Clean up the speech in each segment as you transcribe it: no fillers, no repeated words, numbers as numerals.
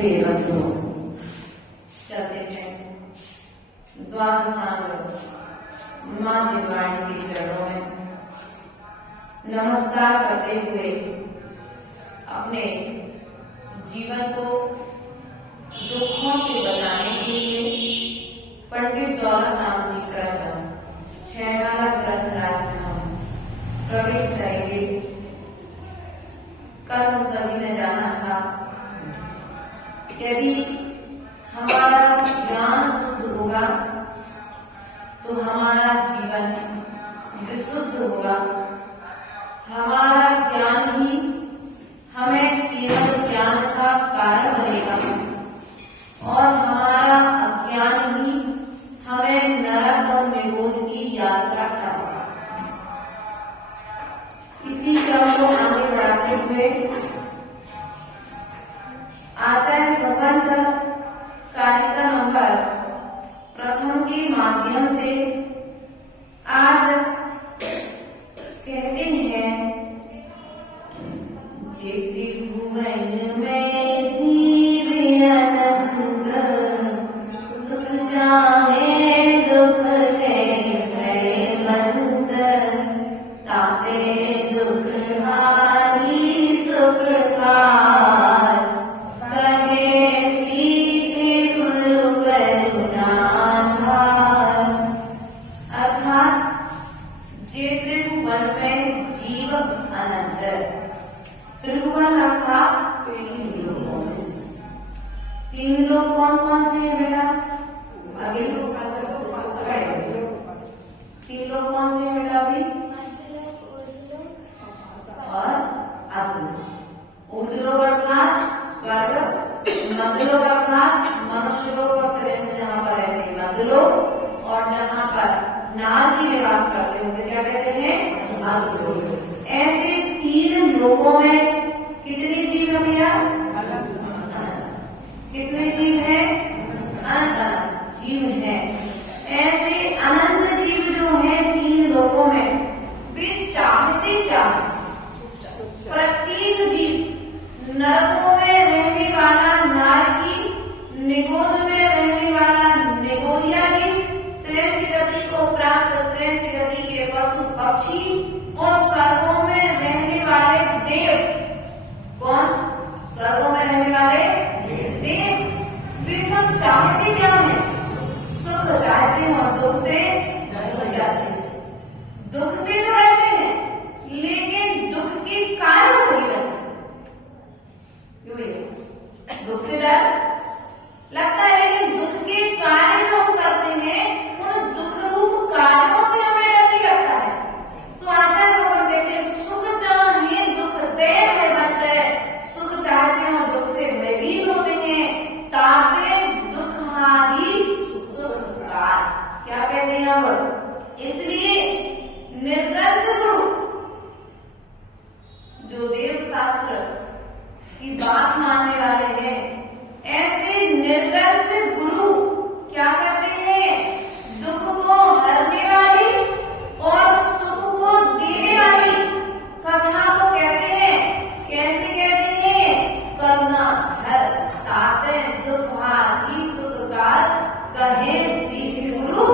प्रिय बंधुओं, चलते हैं द्वादशांग मां जिह्वाणी के चरणों में नमस्कार करते हुए अपने जीवन को दुखों से बचाने के लिए पंडित दौलत राम जी का 6 वाला ग्रंथ राज में हम प्रवेश करेंगे। कल हम सभी ने जाना था यदि हमारा ज्ञान शुद्ध होगा तो हमारा जीवन विशुद्ध होगा। हमारा ज्ञान ही हमें केवल ज्ञान का कारण बनेगा और हमारा अज्ञान ही हमें नरक और निगोद की यात्रा कराएगा। इसी क्रम को आगे बढ़ाते हुए आचार्य भगवंत कारिका नंबर प्रथम के माध्यम से आज कहते हैं, जे त्रिभुवन में जीव अनंत सुख चाहे दुख के भय बंद ताते दुख हारी सुख कार कहे सीखे गुरु करुणाधार। अर्थात जे त्रिभुवन में जीव अनंत, त्रिभुवन अर्थात 3 लोग। 3 लोग कौन कौन से हैं बेटा? अभी 3 लोग कौन से हैं बेटा? अभी और अधोलोक। ऊर्ध्वलोक अर्थात स्वर्ग, मध्यलोक अर्थात मनुष्य लोक और प्रेत जहाँ पर रहते हैं मध्यलोक, और जहाँ पर नाग की निवास करते हैं उसे क्या कहते हैं? अधोलोक। ऐसे 3 लोकों में कितने जीव है भैया? कितने जीव हैं? अनंत जीव हैं। ऐसे अनंत जीव जो हैं 3 लोकों में, वे चाहते क्या है? प्रत्येक जीव नरकों में रहने वाला नारकी, निगोद में रहने वाला निगोदिया जीव, त्रैंच गति को प्राप्त त्रैंच गति के पशु पक्षी और स्वर्गों में रहने वाले देव। कौन? स्वर्गों में रहने वाले देव। वे सब चाहते क्या है? सुख चाहते हैं और दुख से डर जाते हैं। दुख से तो रहते हैं लेकिन दुख के कारण से नहीं रहते। क्यों? दुख से डर लगता है लेकिन दुख के कार्य जो हम करते हैं उन दुख रूप कारणों से हमें डर नहीं लगता है। सो आचार्य भगवान कहते हैं, सुख चाहिए दुख दे है बनते, सुख चाहते हैं और दुख से भयभीत होते हैं ताकि दुख हारी सुख कार। क्या कहते हैं अब? इसलिए निर्ग्रंथ गुरु जो देव शास्त्र की बात मानने वाले हैं, ऐसे निर्ग्रंथ गुरु क्या करते हैं? दुख को हरने वाली और सुख को देने वाली कथा को कहते हैं। कैसे कहते हैं? करुणा हर ताते दुख हारी सुख कार कहे सीधे गुरु।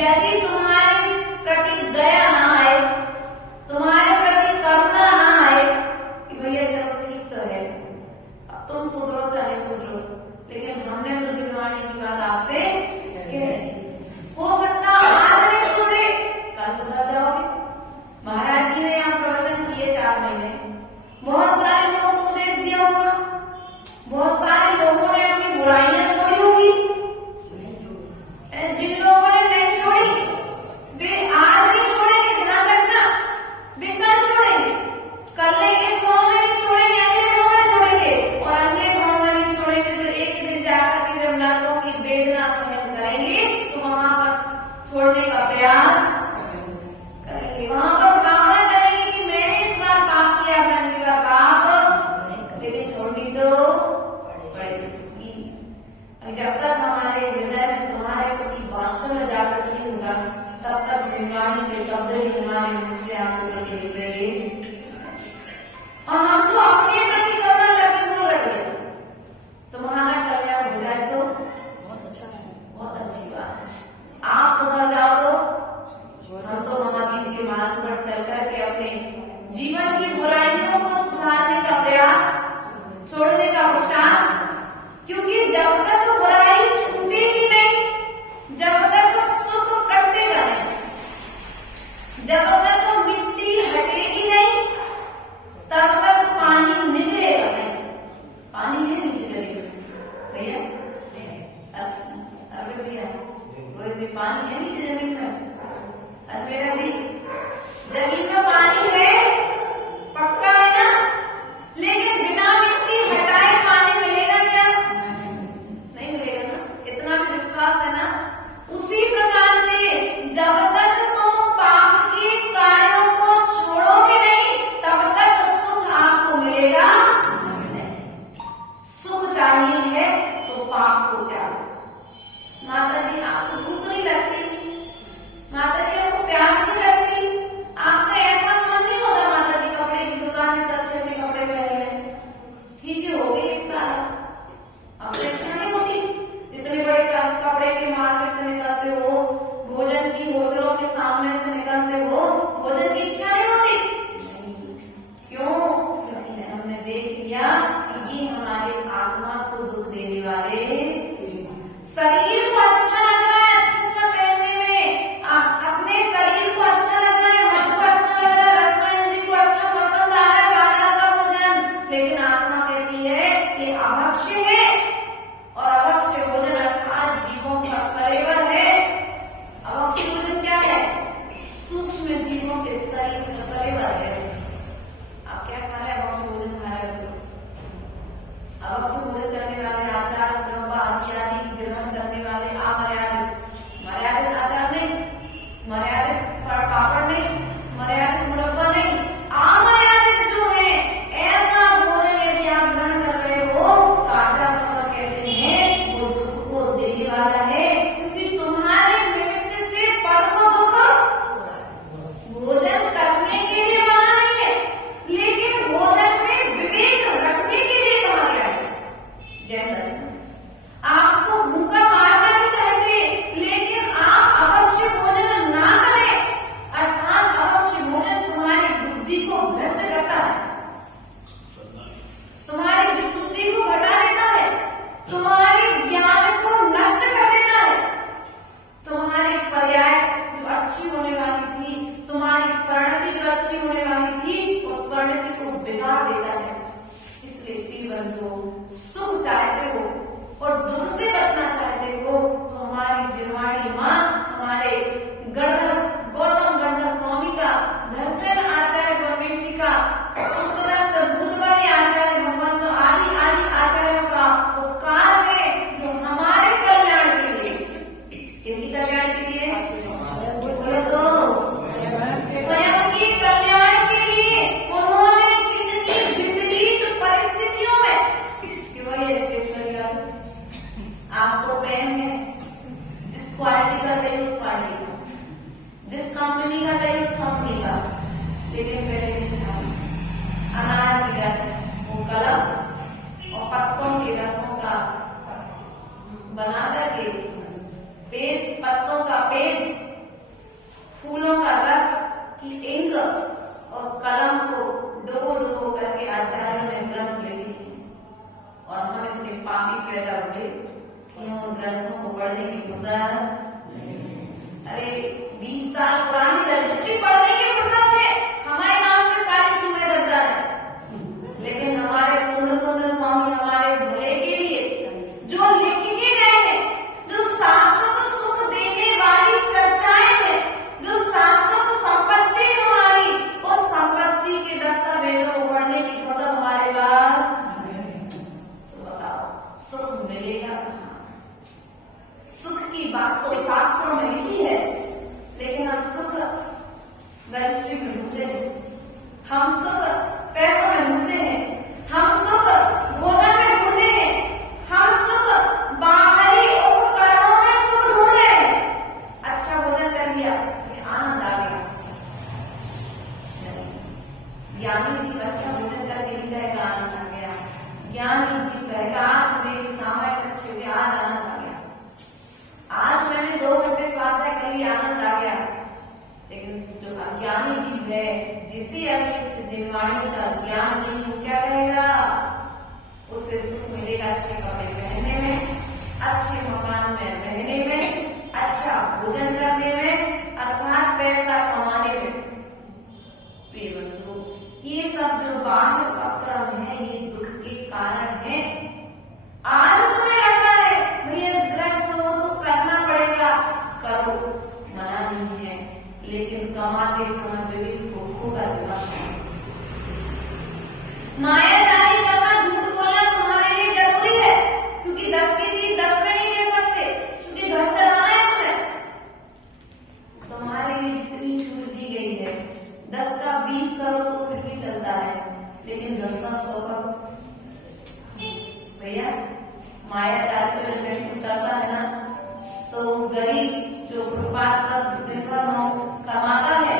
यदि तुम्हारे प्रति दया ना आए, तुम्हारे प्रति करुणा ना आए कि भैया चलो ठीक तो है अब तुम सुधरो चाहे सुधरो, लेकिन हमने तो जिम्मेवारी की बात आपसे कह दी, हो सकता आज नहीं सुधरे कल सुधर जाओगे। महाराज जी ने यहाँ प्रवचन किए 4 महीने, बहुत सारे लोगों को उपदेश दिया होगा, बहुत सारे लोगों ने अपनी बुराइयां छोड़ी होगी। जिन लोगों ने नहीं छोड़ी वे आज नहीं छोड़ेंगे, ध्यान रखना। वे कल छोड़ेंगे, कल इस गांव में नहीं छोड़ेंगे, अगले गांव में छोड़ेंगे और अगले गांव में नहीं छोड़ेंगे तो एक दिन जाकर के जब नरकों की वेदना सहन करेंगे तो वहां पर छोड़ने का प्रयास करेंगे, वहां पर भावना करेंगे कि मैंने इस बार पाप किया, मैंने मेरा पाप लेकिन छोड़नी तो पड़ेगी। जब तक हमारे हृदय में तुम्हारे प्रति वात्सल्य जागृत नहीं होगा तब तक जिम्मेवारी के शब्द ही हमारे मुंह से आपको प्रति निकलेंगे। और हम तो अपने प्रति करुणा करके बोल रहे हैं ये हमारे आत्मा को दुख देने वाले। शरीर को अच्छा लग रहा है अच्छा पहनने में, अपने शरीर को अच्छा लग रहा है, मन को अच्छा लग रहा है, रसमंजरी को अच्छा पसंद आ रहा है बाहर का भोजन, लेकिन आत्मा कहती है ये अभक्ष्य है। और अभक्ष्य भोजन अर्थात जीवों का कलेवर है। अभक्ष्य भोजन क्या है? सूक्ष्म जीवों के शरीर का कलेवर है। आप क्या खा रहे हैं? अभक्ष्य भोजन खा रहे हो। अभक्ष्य भोजन करने वाले आचार द्रव्य इत्यादि ग्रहण करने वाले मर्यादित आचार नहीं, मर्यादित पापड़ नहीं, मर्यादित मुरब्बा नहीं, अमर्यादित जो है ऐसा भोजन यदि आप ग्रहण कर रहे हो तो आचार द्रव्य कहते हैं वो दुख को देने वाला है, क्योंकि तुम्हारे निमित्त से पर को दुख भोजन करने के लिए बना नहीं है, लेकिन भोजन में विवेक रखने के लिए कहा गया है। जय दर्शन आपको भूखा मारना नहीं चाहिए, लेकिन आप अभक्ष्य भोजन ना करें, अर्थात अभक्ष्य भोजन तुम्हारी बुद्धि को भ्रष्ट करता है, तुम्हारी विशुद्धि को घटा देता है, तुम्हारे ज्ञान को नष्ट कर देता है, तुम्हारी पर्याय जो अच्छी होने वाली थी, तुम्हारी परिणति जो अच्छी होने वाली थी, उस परिणति को बिगाड़ देता है। इसलिए प्रिय बंधुओं, सुख चाहते हो और दुख से बचना चाहते हो तो हमारी जिनवाणी माँ, हमारे गौतम गंधर्व स्वामी का, दर्शन आचार्य परमेश्वरी का, उपरांत भूतवाली आचार्य भगवंत आदि आचार्यों का उपकार है जो हमारे कल्याण के लिए, किसकी कल्याण के लिए? बोलो तो स्वयं के कल्याण के लिए उन्होंने कितनी विपरीत परिस्थितियों में, आज तो पेन है, जिस क्वालिटी का ले उस क्वालिटी का, जिस कंपनी का ले उस कंपनी का, लेकिन पहले नहीं था। अनार की रस, वो कलम और पत्तों के रसों का बना करके पेज, पत्तों का पेज, फूलों का रस की इंक और कलम को डुबो करके आचार्यों ने ग्रंथ लिखे और हम इतने पापी पैदा हुए कि हम उन ग्रंथों को पढ़ने की फुर्सत, अरे 20 साल पुरानी रजिस्ट्री पढ़ने की फुर्सत है, हमारे नाम पे काली सुबह लगता है, लेकिन हमारे कुंद स्वामी हमारे भले के लिए जो लिख के गए हैं, जो शाश्वत सुख देने वाली चर्चाएं हैं, जो शाश्वत संपत्ति हमारी, उस संपत्ति के दस्तावेजों को पढ़ने की फुर्सत हमारे पास, तो बताओ सुख मिलेगा? सुख की बात तो शास्त्रों में लिखी है, लेकिन हम सुख रजिस्ट्री में ढूंढते हैं, हम सुख पैसों में ढूंढते हैं, हम सुख भोजन में ढूंढते हैं, हम सुख बाहरी उपकरणों में सुख ढूंढ रहे हैं। अच्छा भोजन कर लिया, आनंद आ गया, ज्ञानी जीव अच्छा भोजन करके भी कहेगा आनंद आ गया, ज्ञानी जीव कहेगा आज मेरी सामर्थ्य अच्छी हुई, आज आनंद आ गया, आज मैंने 2 घंटे स्वाध्याय कर लिया, आनंद आ गया। लेकिन जो अज्ञानी जीव है, जिसे अभी इस जिनवाणी का ज्ञान नहीं, वो क्या कहेगा? उसे सुख मिलेगा अच्छे कपड़े पहनने में, अच्छे मकान में रहने में, अच्छा भोजन करने में, अर्थात पैसा कमाने में। प्रिय बंधुओं, ये सब जो बाह्य उपक्रम है ये दुख के कारण है। आज तुम्हें लगता है भैया ग्रस्त हो तो करना पड़ेगा, करो, मना नहीं है, लेकिन कमाते समय विवेक को खोकर माया जारी करना, झूठ बोलना तुम्हारे लिए जरूरी है, क्योंकि 10 की चीज 10 में नहीं दे सकते, क्योंकि घर चलाना है तुम्हें। तुम्हारे लिए जितनी छूट दी गई है 10 का 20 करो तो फिर भी चलता है, लेकिन 10 का 100 करो भैया। माया जारी पे जो व्यक्ति करता है ना, तो गरीब जो फुटपाथ पर दिन भर कमाता है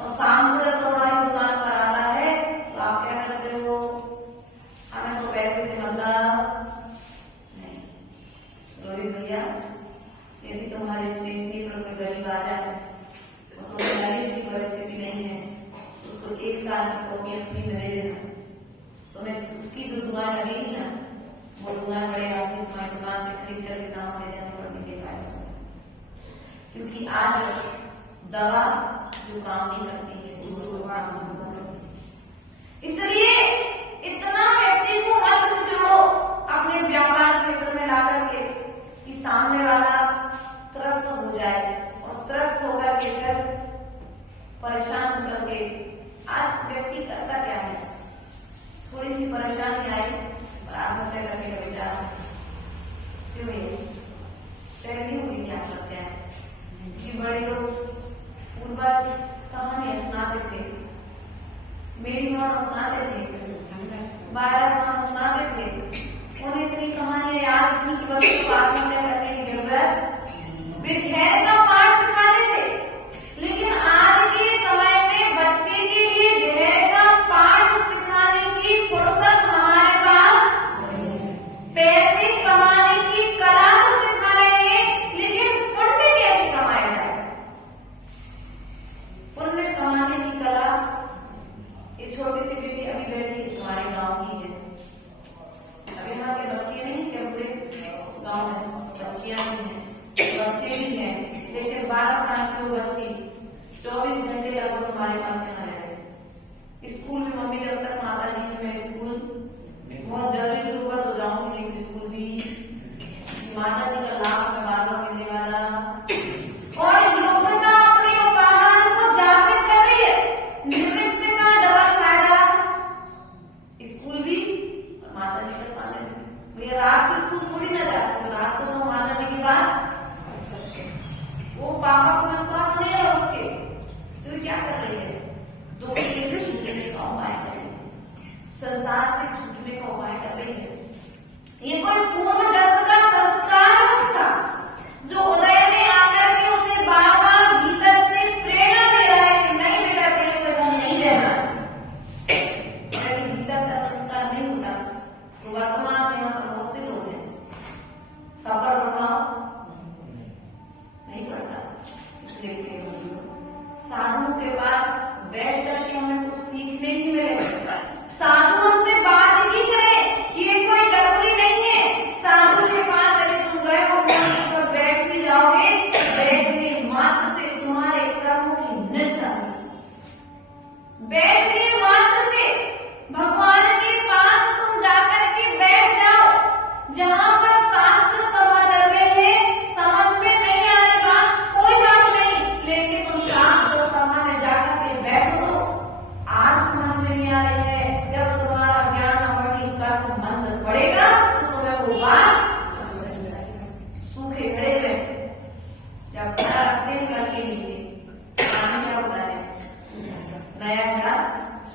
और शाम को तुम्हारी दुकान पर आता है, तो आप क्या करते हो? हमें तो पैसे से मतलब नहीं। रोहित भैया, यदि तुम्हारे स्टेशनरी पर कोई गरीब आ जाए और तुम्हारी की परिस्थिति नहीं है, उसको 1 साल की कॉपी फ्री में दे देना, तुम्हें उसकी जो दुकान लगेगी दवा जो काम नहीं करती है। इसलिए इतना व्यक्ति को मत कुचलो अपने व्यापार क्षेत्र में ला करके कि सामने वाला त्रस्त हो जाए, और त्रस्त होकर के फिर परेशान होकर के आज व्यक्ति करता क्या है, थोड़ी सी परेशानी आई और आत्महत्या करने का विचार क्यों नहीं होगी? क्या करते हैं कि बड़े लोग पूर्वज कहानियां सुनाते थे, मेरी माँ सुनाते थे, बारह माँ सुनाते थे, उन्हें इतनी कहानियां याद थी कि बच्चों को आत्महत्या करने की जरूरत वे खैर का पाठ सिखाते थे। लेकिन आज के समय में बच्चे के लिए धैर्य का पाठ सिखाने की फुर्सत हमारे पास, पैसे कमाने की कला तो सिखा रहे हैं, लेकिन पुण्य कैसे कमाया जाए, पुण्य कमाने की कला। ये छोटी सी बेटी अभी बैठी हमारे गांव की है, अब यहाँ के बच्चे नहीं क्या, पूरे गांव में बच्चियां भी हैं, बच्चे भी हैं, लेकिन 12 साल की वो बच्ची 24 घंटे लगभग हमारे पास यहाँ रहते। स्कूल में मम्मी जब तक माता जी ने मैं स्कूल बहुत जरूरी होगा तो जाऊंगी, लेकिन स्कूल भी माता जी का लाभ में बार-बार मिलने वाला, और योग्यता अपने उपादान को जागृत कर रही है। निमित्त का डबल फायदा, स्कूल भी और माता जी के सामने भी। भैया रात को स्कूल थोड़ी ना जाते, तो रात को तो माता जी के पास वो पापा को विश्वास नहीं है उसके, तो क्या कर रही है, दो से छूटने का उपाय कर रही है, संसार से छूटने का उपाय कर रही है। ये कोई पूर्व जन्म का संस्कार है उसका, जो हृदय में आकर के उसे बार-बार भीतर से प्रेरणा दे रहा है कि नहीं बेटा तेरे को तुम नहीं रहना। भीतर का संस्कार नहीं होता तो वर्तमान में यहाँ पर बहुत से लोग हैं, सफर प्रभाव नहीं पड़ता। इसलिए साधुओं के पास बैठ करके हमें कुछ सीखने ही मिले, साधु हमसे बात ही करें, ये कोई जरूरी नहीं है साधु के पास अगर तुम गए हो तो बैठ भी जाओगे, बैठने मात्र से तुम्हारे कर्मों की निशानी, बैठने मात्र से भगवान के पास तुम जाकर के बैठ जाओ। जहां पर शास्त्र सभा चल रहे हैं, समझ में नहीं आ रही बात, कोई बात नहीं, लेकिन तुम शास्त्र सभा में जाकर के बैठो तो आज समझ में नहीं आ रही है, जब तुम्हारा ज्ञान अवधि कर्म मंद पड़ेगा तो तुम्हें वो बात समझ में आएगी। सूखे घड़े में जब घड़ा रखते हैं घर के नीचे, पानी क्या होता है, नया घड़ा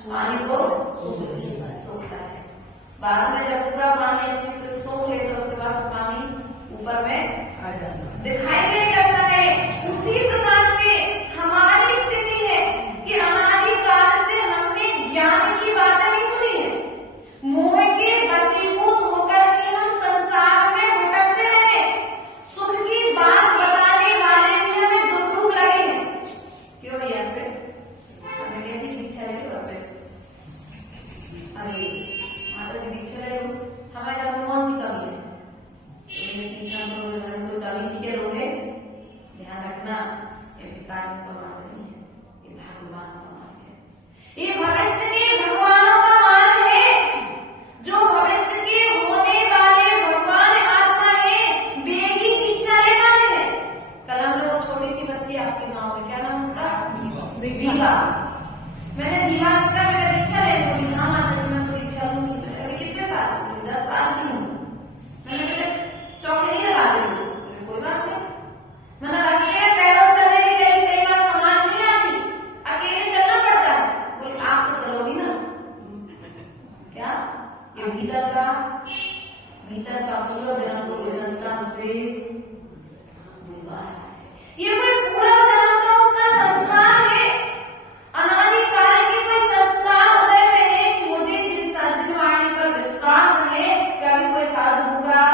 पानी को सोखता है, बाद में जब पूरा पानी अच्छे से सोख ले तो उसके बाद पानी ऊपर में दिखाई देने लगता है। उसी प्रकार से हमारी स्थिति है कि अनादिकाल से हमने ज्ञान की बातें नहीं सुनी है, मोह के वशीभूत होकर के हम संसार में भटकते रहे, सुख की बात बताने वाले भी हमें दुख रूप लगे हैं। क्यों भैया फिर हमें कहती दीक्षा ले लो, अरे माता जी दीक्षा ले लो, हमारे घर में कौन सी कमी है, कमी के रोगे, ध्यान रखना ये भिखारी का मार्ग नहीं है, ये भगवान का मार्ग है, ये भविष्य के भगवानों का मार्ग है, जो भविष्य के होने वाले भगवान आत्मा है, वे ही दीक्षा ले पाते हैं। कल हम लोग छोटी सी बच्ची आपके गांव में, क्या नाम उसका, दीवा, मैंने दीवा से मेरा दीक्षा ले ली, हाँ माता जी मैं तो दीक्षा लूंगी, कितने साल, 10 साल की हूँ, मैंने बेटे चौकी नहीं लगा दी, कोई बात नहीं, मैंने रास्ते में पैदल चलने की कई बार समझ नहीं आती, अकेले चलना पड़ता है, बोले आप तो चलोगी ना, क्या ये भीतर का पूरा जन्म को इस संस्कार से मिला है, ये कोई पूरा जन्म का उसका संस्कार है, अनादिकाल के कोई संस्कार हृदय में है कि मुझे जिन सज्जनवाणी पर विश्वास है, कभी कोई साधु होगा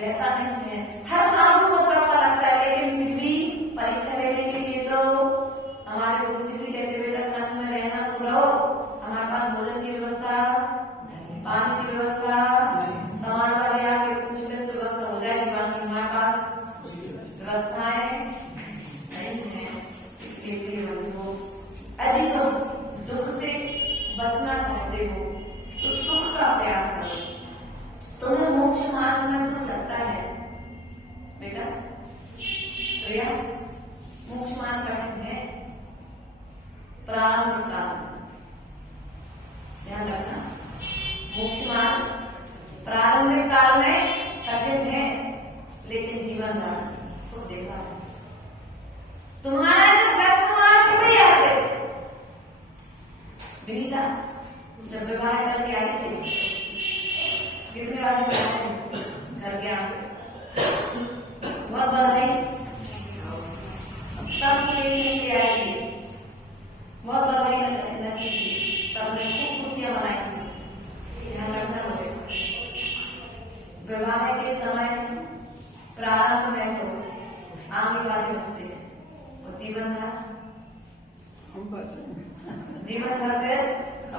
रहता नहीं है, हर साधु को चौका लगता है, लेकिन फिर भी परीक्षा लेने के लिए तो हमारे गुरु जी भी कहते बेटा संग में रहना सो रहो, हमारे पास भोजन की व्यवस्था, पानी की व्यवस्था, समाज वाले आके कुछ व्यवस्था हो जाएगी, बाकी हमारे पास व्यवस्था है, प्रारंभिक काल में कठिन है, लेकिन जीवन भर सुख देगा। तुम्हारा जो व्यस्त मार्ग है यहाँ पे विनीता जब विवाह करके आई थी, कितने बार घर के आगे बहुत बधाई, सब लेके आई थी, बहुत बधाई नची थी, सबने खूब खुशियां मनाई थी। यहाँ लड़का हो विवाह के समय प्रारंभ में तो आगे बातें बसते हैं और जीवन भर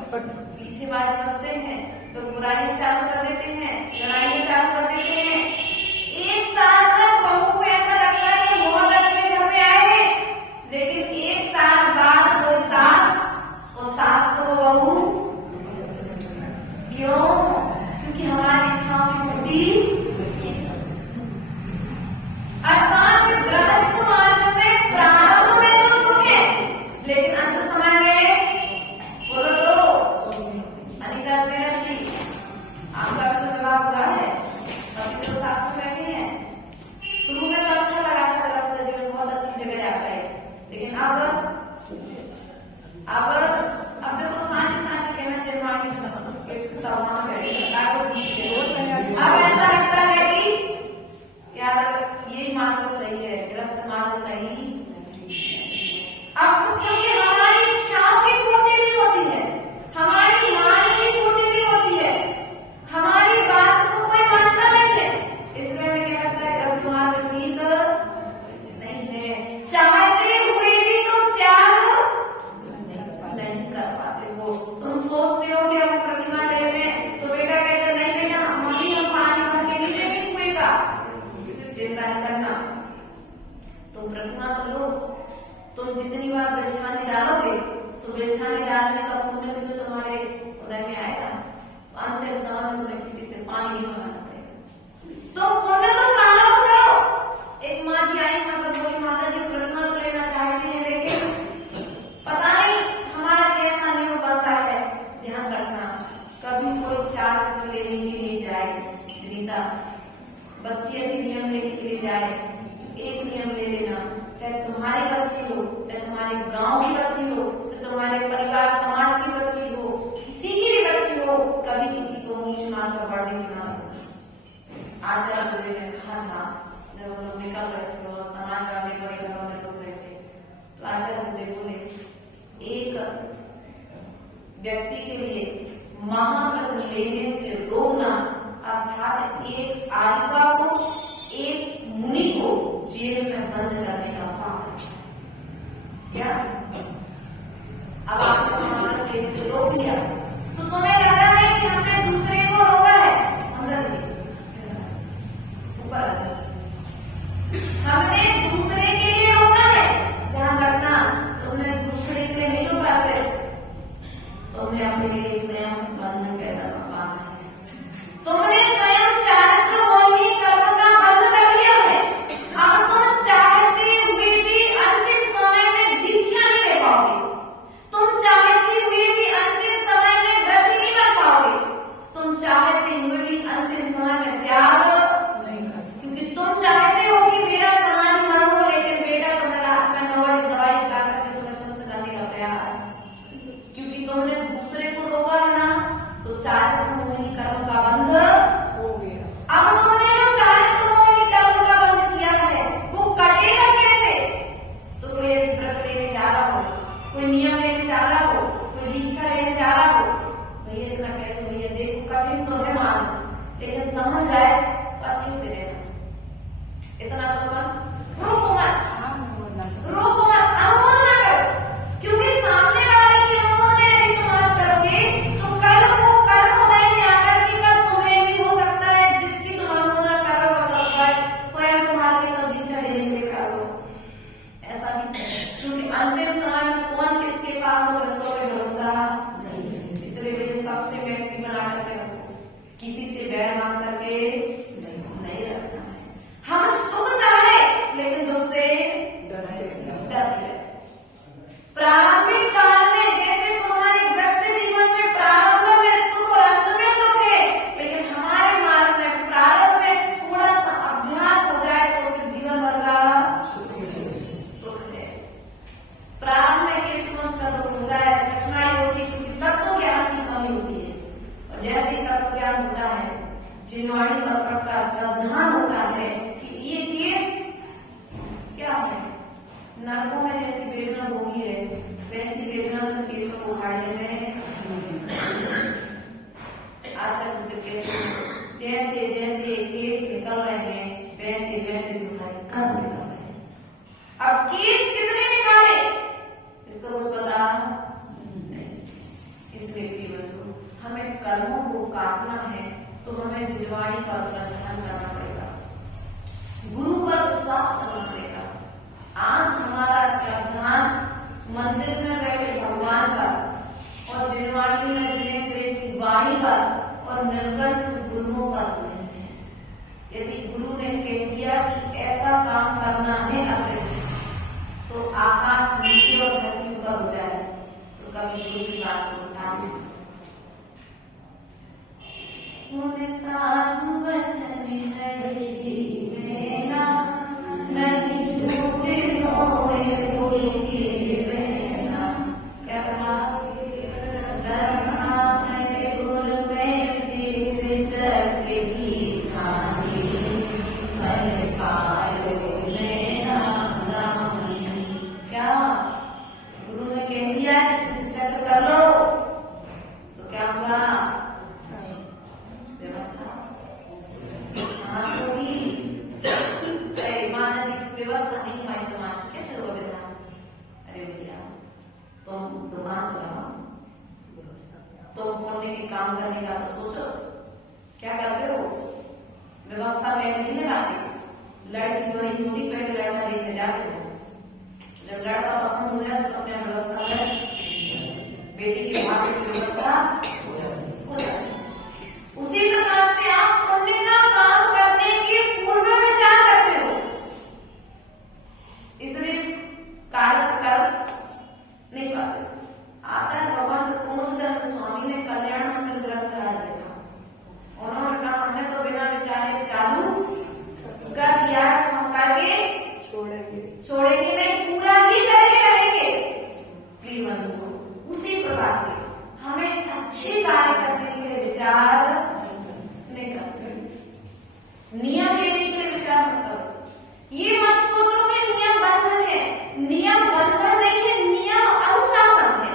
फिर पीछे बातें बसते हैं, तो बुराइयां चालू कर देते हैं, लड़ाइयां चालू कर देते हैं। एक साल तक बहू को ऐसा लगता है कि बहुत अच्छे घर में आए हैं, लेकिन एक साल बाद वो सास को बहू क्यों? क्योंकि हमारी इच्छाओं की पूर्ति अर्थात गृहस्थ मार्ग में प्रारंभ में तो सुख है, लेकिन अंत समय में बोलो तो अनिता मेरा जी आपका तो विवाह हुआ है, अभी तो साथ में बैठे हैं। शुरू में तो अच्छा लगा था, गृहस्थ जीवन बहुत अच्छी जगह जाता है, लेकिन अब देखो सांझ कहना चाहिए अब ऐसा लगता है कि यार ये मार्ग सही है, गृहस्थ मार्ग सही। अब क्योंकि हमारी इच्छाओं की पूर्ति नहीं होती है, हमारी मान की पूर्ति नहीं होती है, हमारी बात को कोई मानता नहीं है, इसलिए हमें क्या लगता है गृहस्थ मार्ग ठीक नहीं है। चाहते हुए भी तुम त्याग नहीं कर पाते हो। तुम सोचते हो कि हम प्रतिमा ले रहे हैं, तो बेटा कहता नहीं बेटा हम पानी भर के नहीं देंगे कुएं का, चिंता नहीं करना, तुम प्रतिमा तो लो, तुम जितनी बार बेलछानी डालोगे तो बेलछानी डालने का पुण्य भी तो तुम्हारे उदय में आएगा। अंतिम समय में तुम्हें किसी से पानी नहीं मंगाना पड़ेगा, तो पुण्य तो प्रारंभ करो। एक माँ जी आई वहां पर बोली माता जी प्रतिमा तो लेना चाहती है, लेकिन पता नहीं हमारा कैसा नियम बनता है। ध्यान रखना, कभी कोई 4 रुपये लेने के लिए जाए, विनीता बच्ची यदि नियम लेने के लिए जाए, एक नियम ले लेना, चाहे तुम्हारी बच्ची हो, चाहे तुम्हारे गांव की बच्ची हो, चाहे तुम्हारे परिवार समाज की बच्ची हो, किसी की भी बच्ची हो, कभी किसी को मुंह मार कर बर्थडे सुना आचरण बोले हाँ जब हम लोग निकल रहे थे और समाज वाले बड़े घरों में लोग रहते, तो आचरण बोले एक व्यक्ति के लिए महाव्रत लेने से रोकना, अर्थात एक आलिका को, एक मुनि को जेल में बंद करने का पाप है। क्या अब आपको महाव्रत लेने से रोक दिया तो तुम्हें लगा है कि हमने दूसरे को रोका है, अंदर ऊपर हमने दूसरे के लिए रोका है। ध्यान रखना, तुमने दूसरे के लिए नहीं रोका है, तुमने अपने लिए स्वयं बंधन पैदा करना है, तुमने स्वयं चारित्र मोहिनी कर्म का बंध कर लिया है। अब तुम चाहते हुए भी अंतिम समय में दीक्षा नहीं ले पाओगे, तुम चाहते हुए भी अंतिम समय में व्रत नहीं कर पाओगे, तुम चाहते हुए भी अंतिम समय में त्याग नहीं कर, क्योंकि तुम चाहते हो कि मेरा समाज मर हो, लेकिन बेटा तुम्हें रात में 9 बजे दवाई खा करके तुम्हें स्वस्थ करने का प्रयास, क्योंकि तुमने दूसरे को रोका है ना, तो चारित्र मोहिनी कर्म का बंध हो गया। अब तुमने जो चारित्र मोहिनी कर्म का बंध किया है वो कटेगा कैसे? तो कोई व्रत लेने जा रहा हो, कोई नियम लेने जा रहा हो, कोई दीक्षा लेने जा रहा हो, भैया इतना कहते भैया देखो कठिन तो है मानो, लेकिन समझ जाए तो अच्छे से रहना, इतना तो मत रोको मत, अनुमोद ना करो, क्योंकि सामने वाले की अनुमोद यदि तुम मत करोगे तो कल वो कर्म उदय में आकर के कल तुम्हें भी हो सकता है जिसकी तुम अनुमोदन करोगे स्वयं तुम्हारे लिए तो दीक्षा लेने के लिए करो। ऐसा नहीं, क्योंकि अंतिम समय में कौन किसके पास हो इसका कोई भरोसा नहीं, इसलिए मुझे सबसे व्यक्ति बना करके रखो, किसी से बैर मान करके नहीं रखना है। हम सुख चाहे लेकिन दुख से डरते रहे। प्रारंभिक काल में जैसे तुम्हारे ग्रस्त जीवन में प्रारंभ में सुख और अंत में दुख है, लेकिन हमारे जिनवाणी पर्वत का सावधान होता है कि ये केस क्या है। नरकों में जैसी वेदना होगी है वैसी वेदना तो केसों को उखाड़ने में आचार्य कहते हैं जैसे जैसे केस निकल रहे हैं वैसे वैसे तुम्हारे कर्म निकल रहे हैं। अब केस कितने निकाले इसको कुछ पता नहीं। इसलिए केवल हमें कर्मों को काटना है तो हमें जिनवाणी पर ध्यान करना पड़ेगा, गुरु पर विश्वास करना पड़ेगा। आज हमारा श्रद्धान मंदिर में बैठे भगवान पर और जिनवाणी में विनय प्रेम की वाणी पर और निर्ग्रंथ गुरुओं पर नहीं है। यदि गुरु ने कह दिया कि ऐसा काम करना है अपने तो आकाश नीचे और धरती ऊपर हो जाए तो कभी गुरु की बात को उठा नहीं। सुन साधु वचन ऋषि मेला नहीं झूठे होए कोई के बहना। क्या कहा धर्मा मेरे गुरु में सिद्ध जग की ठानी हर पायो मेरा नाम। क्या गुरु ने कह दिया कि सिद्ध जग कर लो तो क्या हुआ व्यवस्था होगी। व्यवस्था नहीं हमारे समाज कैसे होगा विधान। अरे भैया तुम दुकान लगाओ तो बोलने के काम करने का तो सोचो क्या करते हो। व्यवस्था में नहीं लगाते लड़की बड़ी हिस्ट्री पे लड़का देखने जाते हो। जब लड़का पसंद हो जाए तो अपने व्यवस्था में बेटी के भाग्य की व्यवस्था हो जाती है। उसी प्रकार से आप पुण्य का काम करने के पूर्व विचार करते हो इसलिए कार्य कर नहीं पाते। आचार्य भगवान पूर्णचंद्र स्वामी ने कल्याण मंदिर ग्रंथ राज लिखा। उन्होंने कहा हमने तो बिना विचारे चालू कर दिया हम करके छोड़ेंगे नहीं पूरा ही करके रहेंगे। प्रिय बंधुओं उसी प्रकार से हमें अच्छे कार्य करने के लिए विचार नहीं करते। नियम लेने के लिए विचार मत करो। ये मत सोचो कि नियम बंधन है। नियम बंधन नहीं है नियम अनुशासन है।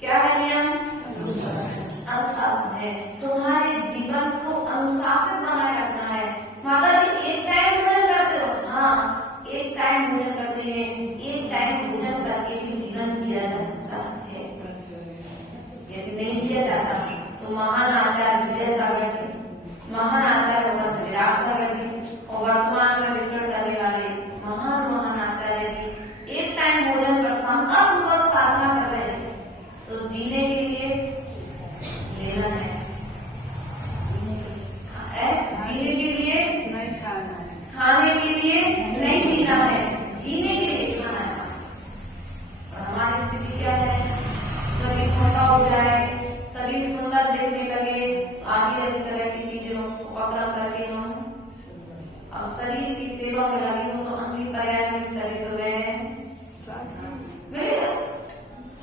क्या है नियम अनुशासन है। तुम्हारे जीवन को अनुशासित बनाए रखना है। माता जी एक टाइम भोजन करते हो हाँ एक टाइम भोजन करते हैं। एक टाइम भोजन करके भी जीवन जिया जा सकता है। यदि नहीं जिया जाता तो महान आचार्य विद्यासागर जी महान आचार्य विराट सागर जी और वर्तमान में विचरण करने वाले महान आचार्य जी एक टाइम भोजन पर संकल्पपूर्वक साधना कर रहे हैं तो जीने के लिए लेना है। जीने के लिए नहीं खाना है। खाने के लिए नहीं जीना है। जीने के लिए खाना है। और हमारी स्थिति क्या है शरीर मोटा हो जाए शरीर सुंदर देखने लगे आगे तरह की चीजों को पकड़ करके हम अब शरीर की सेवा में लगे हो तो हम भी पर्याय में शरीर हो गए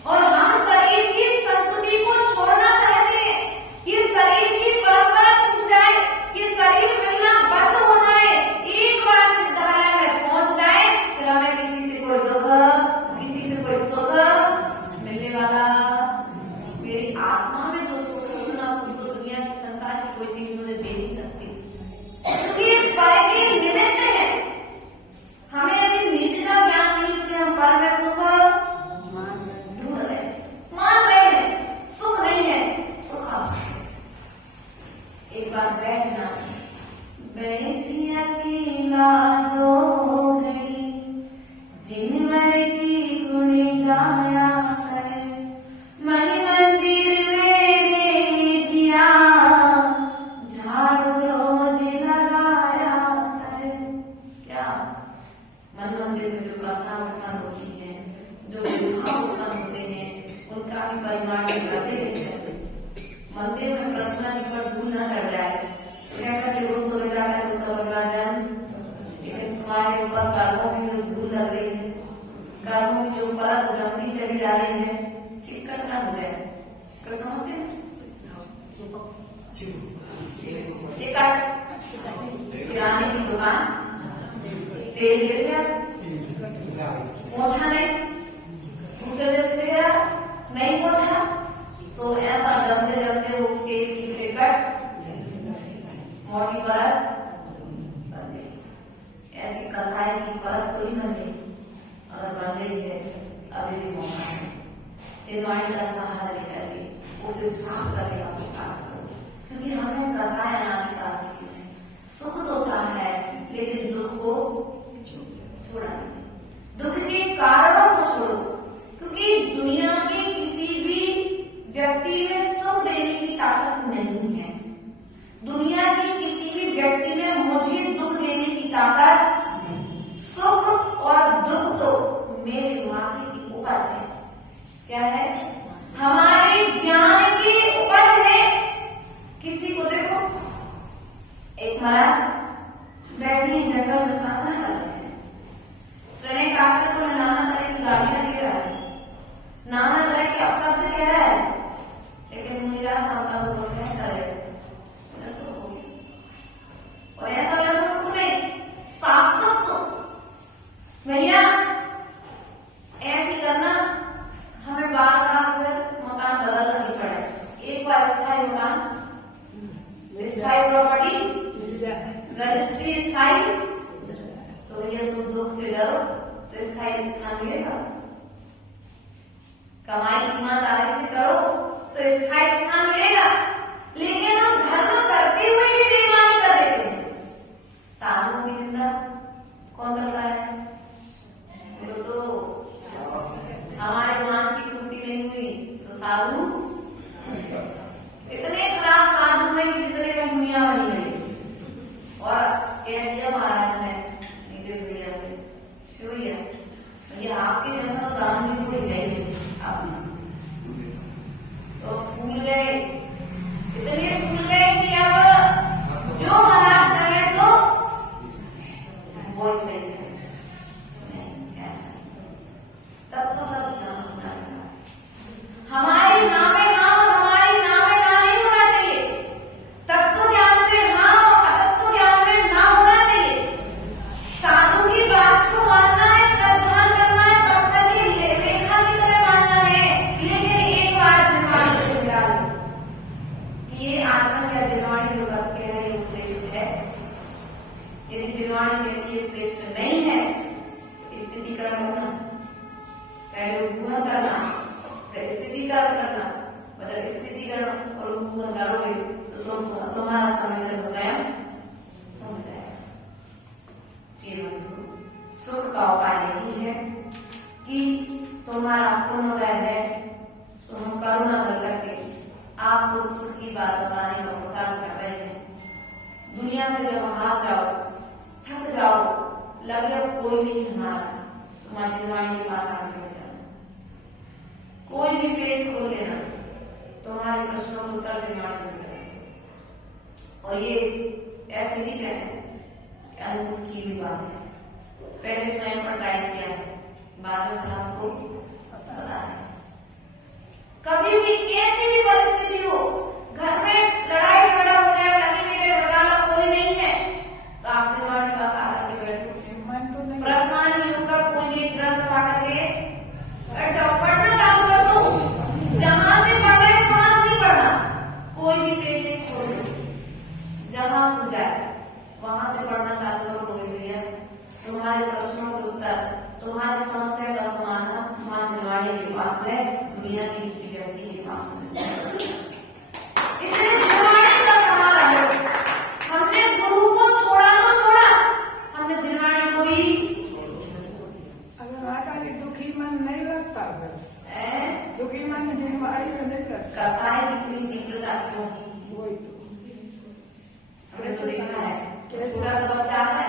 और हम शरीर की संस्कृति को छोड़ना चाहते हैं कि शरीर की परंपरा छूट जाए कि शरीर मिलना बंद हो जाए। एक बार विद्यालय में पहुंच जाए फिर हमें किसी से कोई दुख किसी से कोई सुख मिलने वाला। मेरी आत्मा में जो सुख उतना सुख तो दुनिया की संसार की कोई चीज मुझे दे नहीं सकती। पर के निमित्त है हमें अभी निजता ज्ञान नहीं इसलिए हम पर में सुख ढूंढ रहे मान रहे हैं। सुख नहीं है सुख एक बार बैठना बैठी अकेला दो घड़ी जिनवर की गुणी गाया करे मन मंदिर में जिया झाड़ू रोज लगाया करे। क्या मन मंदिर में जो कसा उत्पन्न होती है जो विभाव उत्पन्न होते हैं उनका भी परिमाण करते रहते हैं। मंदिर में प्रतिमा की पर धूल न चढ़ जाए क्या करके वो सो जाकर उसका परिवारजन लेकिन तुम्हारे तेल गिर गया, पहुंचा नहीं, दूसरे दिन फिर नहीं पहुंचा, तो ऐसा जमते जमते वो तेल की चिकट मोटी परत बन गई। ऐसी कसाई की परत पूरी बन गई, और बन गई है अभी भी मौका है। चिरवाणी का सहारा लेकर के उसे साफ करेगा, साफ करो, क्योंकि हमने कसाई आने का सुख तो चाहा है, लेकिन दुख को छोड़ा नहीं। दुख के कारणों को छोड़ो, क्योंकि दुनिया के किसी भी व्यक्ति में सुख देने की ताकत नहीं है। दुनिया की किसी भी व्यक्ति में मुझे दुख देने की ताकत नहीं। सुख और दुख तो मेरे माथे की उपज है। क्या है? हमारे ज्ञान की उपज है। किसी को देखो, एक महाराज बैठी जंगल में साधना कर रहे हैं, श्रेणी काकर को नाना तरह की गालियां दे रहा है, नाना तरह के अपशब्द कह रहा है, लेकिन मुनिराज सावता को बोलते हैं करे और ऐसा वैसा सुख नहीं, शाश्वत सुख। भैया ऐसी करना हमें बार बार फिर मकान बदलना नहीं पड़े। एक बार स्थायी मकान, स्थायी प्रॉपर्टी, रजिस्ट्री स्थायी, तो भैया तुम दुख से डरो तो स्थायी स्थान मिलेगा। कमाई ईमानदारी से करो तो स्थायी स्थान मिलेगा। लेकिन हम धर्म करते हुए भी बेईमानी कर देते हैं। साधुओं की निंदा कौन करता है? तो हमारे मान की पूर्ति नहीं हुई तो साधु, इतने खराब साधु हैं कि जितने में दुनिया बनी गई। और कह दिया महाराज ने नीतीश भैया से, क्यों ये आपके जैसा तो दान भी कोई है नहीं, आपने तो भूल गए, इतने भूल गए कि अब जो महाराज करे सो वो ही सही है। नहीं, ऐसा तब तो सब ध्यान होना चाहिए। हमारी नामे हाँ और हमारी नामे ना नहीं होना चाहिए। तत्व ज्ञान में हाँ और अतत्व ज्ञान में ना होना चाहिए। साधु की बात को मानना है, श्रद्धा करना है, पत्थर की रेखा की तरह मानना है, लेकिन एक बार जिनवाणी से मिला ये आचरण या जिनवाणी जो बात कह रहे हैं वो श्रेष्ठ है। यदि जिनवाणी व्यक्ति श्रेष्ठ नहीं है, स्थितिकरण करना, पहले उपभूवन करना, फिर स्थितिकरण करना, मतलब स्थितिकरण और उपभूवन करोगे तो तुम्हारा संवेदन हो जाएगा, समझ जाएगा। सुख का उपाय यही है कि तुम्हारा पुण्योदय है, तो हम करुणा कर करके आपको सुख की बात बताने का प्रचार कर रहे हैं। दुनिया से जब हाथ जाओ, थक जाओ, लगे कोई नहीं हमारा, तुम्हारी जिनवाणी के पास आगे बढ़ जाओ, कोई भी पेज खोल लेना, तुम्हारे प्रश्नों के उत्तर जिनवाणी मिल जाएगा। और ये ऐसे नहीं कहते, अनुभव की भी बात है। पहले स्वयं पर ट्राई किया है, बाद में आपको पता है। कभी भी कैसी भी परिस्थिति हो, घर में लड़ाई झगड़ा हो जाए, लगे मेरे भगाना कोई नहीं है, तो आप जिनवाणी के पास आकर के बैठो। प्रथमानी युग का कोई भी ग्रंथ उठा करके बैठ जाओ, पढ़ना चालू कर दो। जहां से पढ़ रहे हो वहां से नहीं पढ़ना, कोई भी पेज नहीं खोलो, जहां खुल जाए वहां से पढ़ना चालू करो। भैया तुम्हारे प्रश्नों के उत्तर, तुम्हारी समस्या का समाधान मां जिनवाणी के पास है, दुनिया के किसी व्यक्ति के पास है। इसलिए जिनवाणी का सहारा है। हमने गुरु को छोड़ा तो छोड़ा, हमने जिनवाणी को भी। अगर आका दुखी मन नहीं लगता, दुखी मन जिनवाणी में नहीं लगता, कसाई की निकलता क्यों? वही तो कैसे देखा है? पूरा तो बच्चा है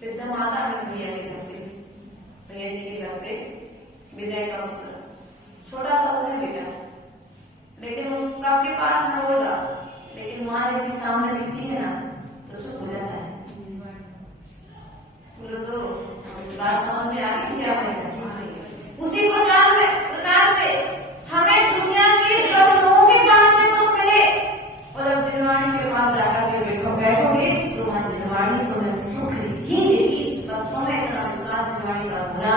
सिद्ध माता में भैया के घर से, भैया जी के घर से विजय का पुत्र, छोटा सा वो है बेटा, लेकिन उसका आपके पास न होगा, लेकिन माँ जैसी सामने दिखती है ना तो चुप हो जाता है। बोलो तो बात समझ में आ रही क्या है? उसी प्रकार से हमें दुनिया के सब लोगों के पास से तो मिले, और अब जिनवाणी के पास जाकर के बैठोगे तो वहाँ जिनवाणी तुम्हें सुख ही देगी। बस तुम्हें इतना विश्वास जिनवाणी का होना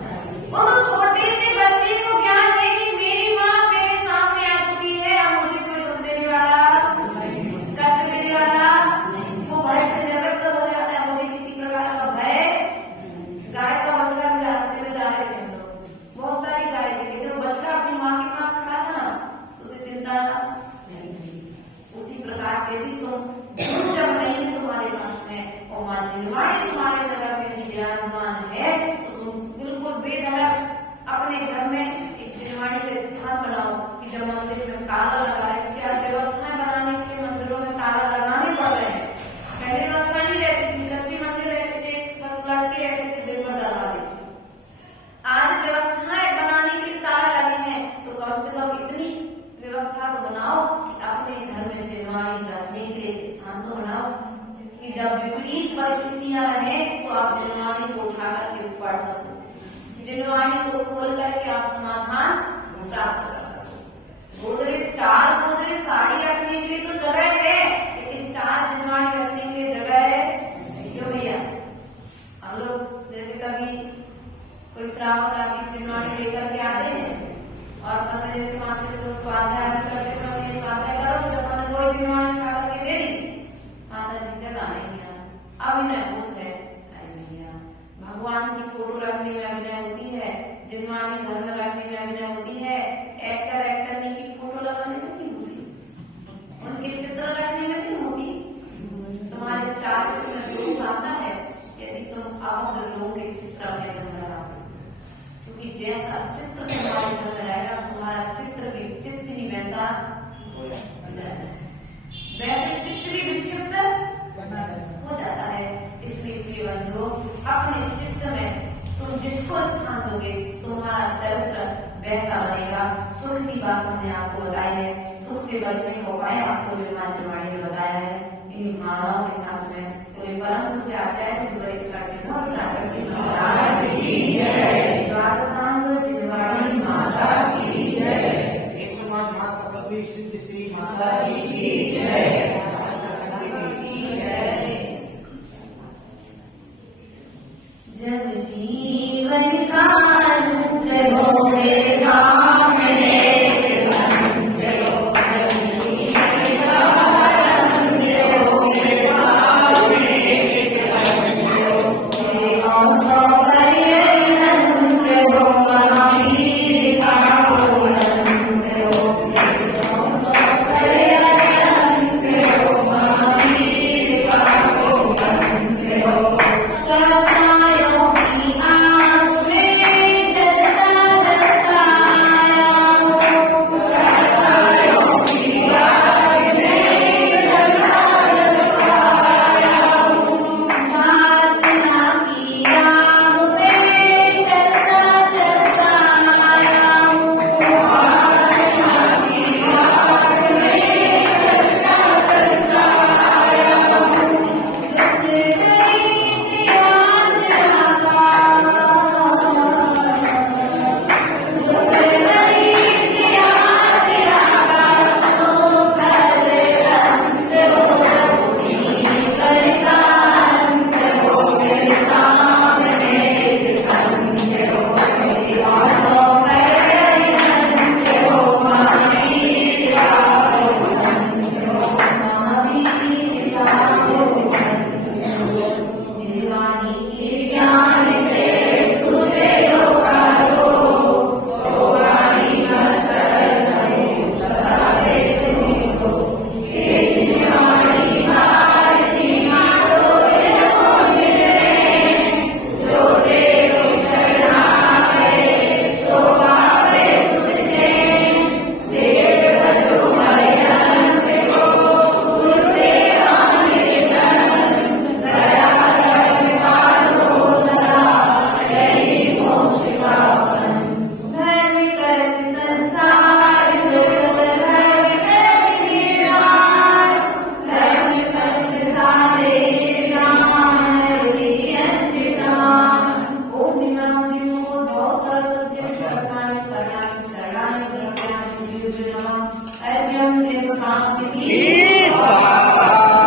चाहिए। उस छोटे से बच्चे को ज्ञान है कि मेरी माँ मेरे सामने आ चुकी है, अब मुझे कोई दुख देने वाला, कष्ट देने वाला नहीं। वो भय से निवृत्त हो जाता है, मुझे किसी प्रकार का भय। गाय का बछड़ा भी रास्ते में जा रहे थे हम लोग, बहुत सारी गाय थी, लेकिन वो बछड़ा अपनी माँ के पास खड़ा था ना, तो उसे चिंता नहीं थी। उसी प्रकार के भी तुम जब नहीं है तुम्हारे पास में और माँ जिनवाणी तुम्हारे नगर में विराजमान है, तो तुम बिल्कुल बेधड़क अपने घर में एक जिनवाणी का स्थान बनाओ कि जब मंदिर में ताला लगा है, क्या व्यवस्थाएं बनाने के लिए मंदिरों में ताला लगाने पड़ रहे हैं। पहले व्यवस्था नहीं रहती थी, कच्चे मंदिर रहते थे, बस लड़के रहते थे दिन भर दरवाजे। आज व्यवस्थाएं बनाने के लिए ताला लगे हैं, तो कम से कम इतनी व्यवस्था तो बनाओ कि अपने घर में जिनवाणी रखने के लिए स्थान तो बनाओ कि जब विपरीत परिस्थितियां रहे तो आप जिनवाणी को उठा करके पढ़ सको, जिनवाणी को खोल करके आप समाधान प्राप्त कर सको। चार गोदरेज साड़ी रखने के लिए तो जगह है, लेकिन 4 जिनवाणी रखने के लिए जगह है क्यों भैया? हम लोग जैसे कभी कोई श्रावण आदि जिनवाणी लेकर के आते हैं और पता जैसे माता जी को स्वाध्याय करते समय स्वाध्याय करो, जब मैंने कोई जिनवाणी उठा करके दे दी, माता जी जगह नहीं है, अभिनय होता है। भगवान की फोटो रखने में अभिनय होती है, जिनवाणी घर में रखने में अभिनय होती है, एक्टर की फोटो लगाने में नहीं होती, उनके चित्र रखने में नहीं होती। तुम्हारे 4 में दोष आता है यदि तुम आप लोगों के चित्र अपने घर में लगाओ, क्योंकि जैसा चित्र तुम्हारे घर में रहेगा तुम्हारा चित्र भी वैसा हो जाता है, वैसे चित्र भी विक्षिप्त हो जाता है। इसलिए प्रिय बंधुओं, अपने चित्र में तुम जिसको स्थान दोगे तुम्हारा चरित्र वैसा बनेगा। सुख की बात हमने आपको बताई है, दुख से बचने को उपाय आपको जिनवाणी